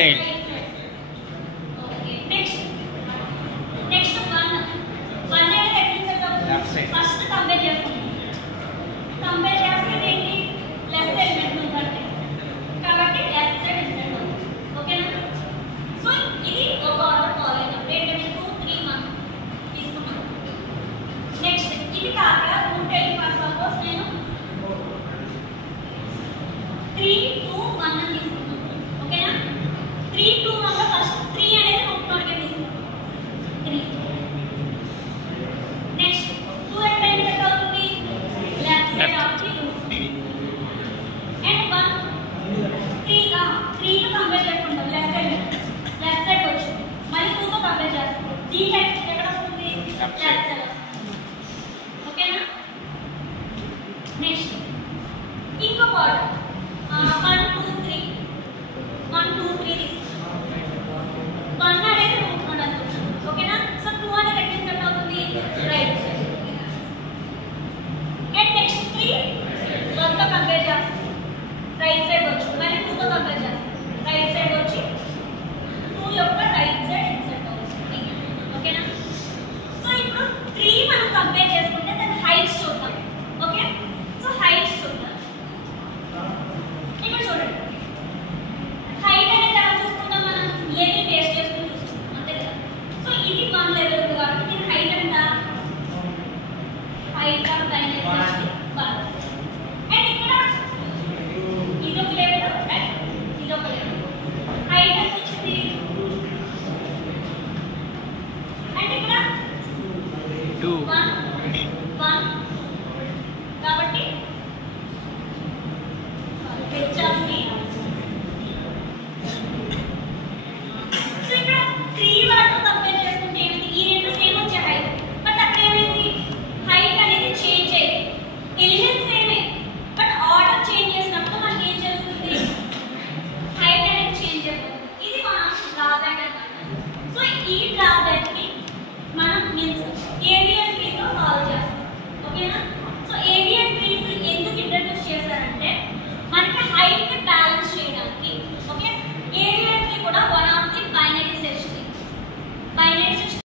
Side. Okay next one అనేది ఎట్లా set అవుతుంది? ఫస్ట్ కంపేర్ చేసుకుందాం. కంపేర్ చేస్తే ఏంటి లెఫ్ట్ ఎలిమెంట్ ఉంటుంది కాబట్టి లెఫ్ట్ సైడ్ ఇన్సర్ట్ అవుతుంది. ఓకేనా? సో ఇది ఒక ఆర్డర్ ఫాలో అయినాం. 2 2 3 1 తీసుకున్నాం. నెక్స్ట్ ఇది కాక రూట్ వెళ్ళి ఫస్ట్ సపోజ్ నేను 3 2 1 అని తీసుకున్నాను. ఓకేనా? 3 2 1 లో ఫస్ట్ 3 అనేది రూట్ నోడ్కి తీసుకున్నాం. 3 నెక్స్ట్ 2 ఎక్కడ ఇన్సర్ట్ అవుతుంది? Left side of the root and 1 3 తో కంపేర్ చేసుకుంటాం. లెఫ్ట్ సైడ్ వచ్చి మళ్ళీ 2 తో కంపేర్ చేస్తాం. d ఎక్కడ వస్తుంది? లెఫ్ట్ సైడ్ వస్తుంది. ఓకేనా? నెక్స్ట్ ఇంకో ఆర్డర్ 1 2 3 తీసుకుంటాం. 1 అనేది రూట్ నోడ్ అనుకుంటాం. ఓకేనా? సో 2 అనేది ఎక్కడ ఇన్సర్ట్ అవుతుంది? Right side. అండ్ నెక్స్ట్ 3 1 తో కంపేర్ చేస్తాం. రైట్ సైడ్ వచ్చి మళ్ళీ 2 తో కంపేర్ చేస్తాం. రైట్ సైడ్ వచ్చి 2 యొక్క రైట్ సైడ్ ఇన్సర్ట్ అవుతుంది. ఓకేనా? సో ఇప్పుడు 3 మనం కంపేర్ చేసుకుంటే దాని హైట్స్ చూద్దాం. ఓకే? సో హైట్స్ చూద్దాం. ఇప్పుడు చూడండి హైట్ అనేది ఎలా చూసుకుంటాం మనం? ఏది బేస్ చేసుకుని చూసుకుంటాం అంతే కదా? సో ఇది 1 లెవెల్ ఉంది కాబట్టి దీని హైట్ ఎంత? Height of line is 1. And ఇక్కడ ఇది ఒక లెవెల్ అండ్ ఇది ఒక లెవెల్. హైట్ ఎంత వచ్చింది? అండ్ ఇక్కడ 2 1